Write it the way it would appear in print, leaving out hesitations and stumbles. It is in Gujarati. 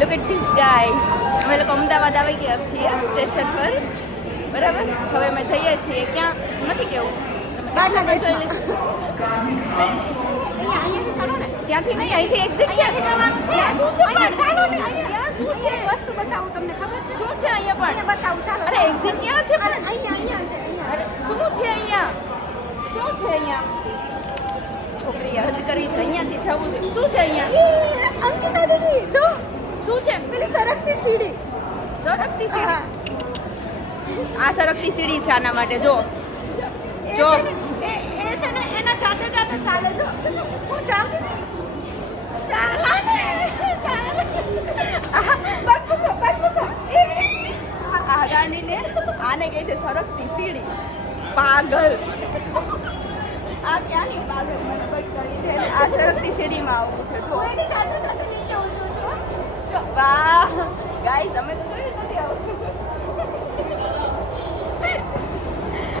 Look at this guys. અમે લોકો અમદાવાદ આવી ગયા છીએ સ્ટેશન પર, બરાબર. હવે અમે જઈએ છીએ ક્યાં નથી કેવું, તમે caption જોઈ લેજો. ત્યાંથી નહીં, અહીંથી એક્ઝિટ છે. જવાનું છે. શું છે પણ ચાલો ને, અહીંયા શું છે વસ્તુ બતાવું તમને, ખબર છે શું છે અહીંયા? પણ બતાવું ચાલો. અરે એક્ઝિટ ક્યાં છે? પણ અહીંયા છે. અરે શું છે અહીંયા? શું છે અહીંયા? છોકરીએ હદ કરી છે, અહીંયાથી જવું છે. શું છે અહીંયા? અંકિતા દીદી શું છે? પેલી સરકતી સીડી. સરકતી સીડી. આ સરકતી સીડી છે આના માટે. જો એ છે ને એના જાતે ચાલે. જો હું ચાલતી હતી. આને કહે છે સરકતી સીડી. પાગલ. આ ક્યાંની પાગલ મને બટકાવી દે. આ સરકતી સીડીમાં આવવું છે. જો એને જાતે નીચે ઉતરું છું. જો વાહ ગાઈસ, અમે તો જોયું નથી આવું.